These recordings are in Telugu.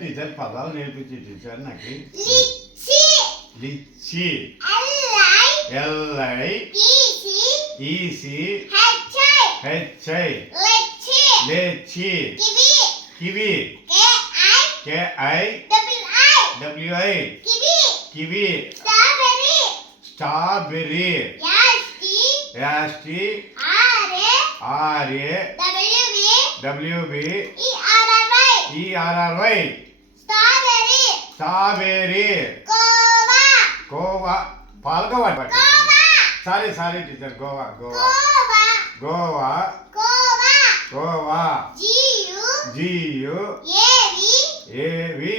టీచర్ పదాలు నేర్పించి టీచర్ నాకు. Litchi L I E C H I litchi kiwi K I W I kiwi strawberry S T R A W B E R R Y strawberry కోవా పాల్గోవా sorry teacher guava guava G U A V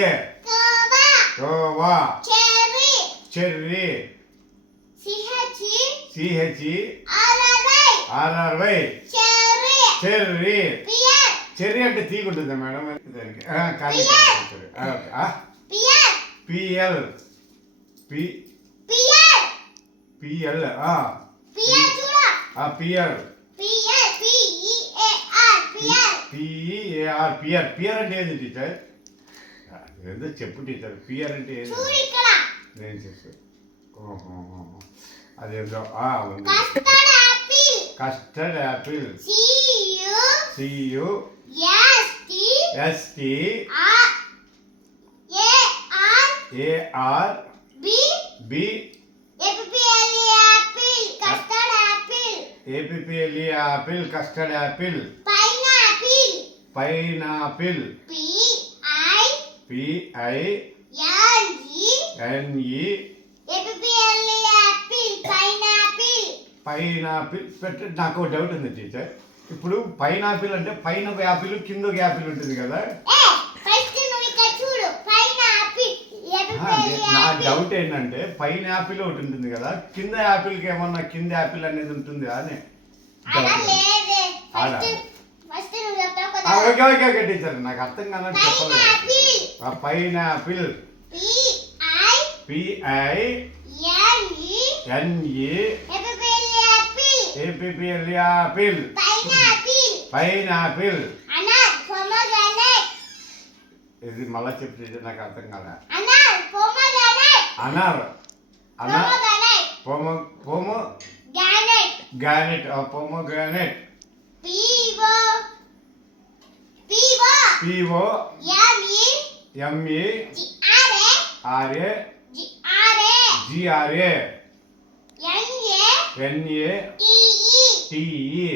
A guava cherry C H R R Y cherry cherry అంటే తీగుంటుందా మేడం దానికి P L P L P R P R P R అంటే ఏంది టీచర్? ఏదో చెప్పు టీచర్. పిఆర్ అంటే ఏంది? నేను చేస్తాను. అదేదో ఉంది. Custard apple C U S T A R B A P L E apple custard apple pineapple P I N E pineapple పెట్ట. నాకు ఒక డౌట్ ఉంది టీచర్. ఇప్పుడు పైనాపిల్ అంటే పైన యాపిల్ కింద ఒక యాపిల్ ఉంటుంది కదా. నా డౌట్ ఏంటంటే పైన యాపిల్ ఒకటి ఉంటుంది కదా, కింద యాపిల్కి ఏమన్నా కింద యాపిల్ అనేది ఉంటుంది అని. ఓకే టీచర్, నాకు అర్థం కాదని చెప్పలేదు. Pineapple P I N E A P L apple pineapple. ఇది మళ్ళా చెప్పి నాకు అర్థం కాలే. అనార్ pomegranate pomegranate P O M E R A G R A N A T E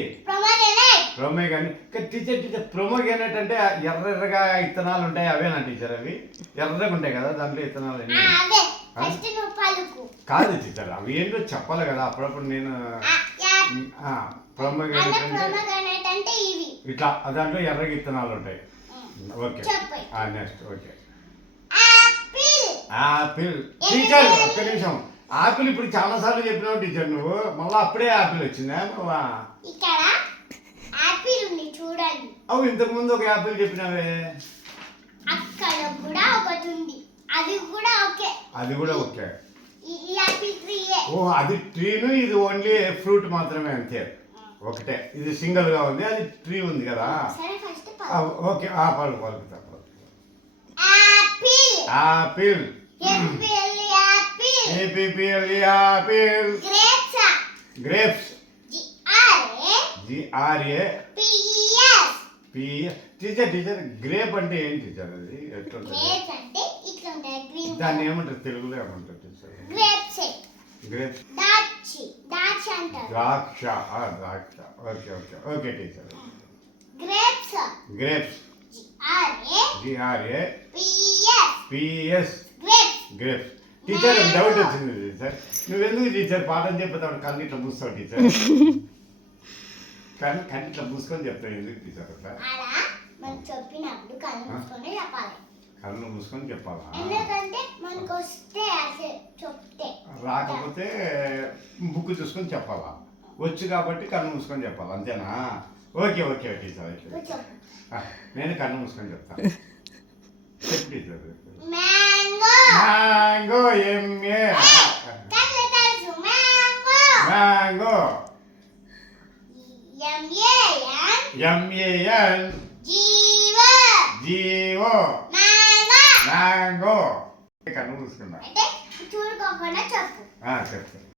pomegranate. Teacher pomegranate అంటే ఎర్రగా ఇత్తనాలు ఉంటాయి అవేనా టీచర్? అవి ఎర్రగా ఉంటాయి కదా, దాంట్లో ఇత్తనాలు కాదు టీచర్. అవి ఏంటో చెప్పాలి కదా అప్పుడప్పుడు. నేను ప్రొమోగ్రానైట్ అంటే ఇట్లా దాంట్లో ఎర్రగా ఇత్తనాలు ఉంటాయి. Okay next. Okay apple teacher. ఒక్క నిమిషం. ఆపిల్ ఇప్పుడు చాలా సార్లు చెప్పినావు టీచర్ నువ్వు, మళ్ళీ అప్పుడే ఆపిల్ వచ్చిందా? చూడండి. అవు ఇంతకు ముందు ఒక యాపిల్ చెప్పినావే. అక్కడ కూడా ఒకటి ఉంది, అది కూడా ఓకే. ఓ అది ట్రీను, ఇది ఓన్లీ ఫ్రూట్ మాత్రమే అంతే. ఒకటే ఇది సింగిల్ గా ఉంది, అది ట్రీ ఉంది కదా. ఓకే పలుకుతా. Apple A P L apple grapes G R A teacher grape అంటే ఏంటి టీచర్? అది ఎట్లుంటుంది? దాన్ని ఏమంటారు తెలుగులో? ఏమంటారు టీచర్? గ్రేప్స్ ద్రాక్ష. Okay teacher. Grapes G R A P S grapes. Teacher doubt వచ్చింది టీచర్. నువ్వెందుకు టీచర్ పాఠం చెప్పేటప్పుడు కళ్ళు ఇట్లా మూస్తావు టీచర్? కానీ ఇట్లా మూసుకొని చెప్తావు ఎందుకు టీచర్? అట్లా కళ్ళు మూసుకొని చెప్పాలా? రాకపోతే బుక్ చూసుకొని చెప్పాలా? వచ్చు కాబట్టి కళ్ళు మూసుకొని చెప్పాలి అంతేనా? Okay teacher. నేను కళ్ళు మూసుకొని చెప్తాను. చెప్పు teacher. Mango MA mango MAN GO mango mango కన్ను మూసుకున్నా అంటే చూడుకోకుండా చెప్పు చెప్పు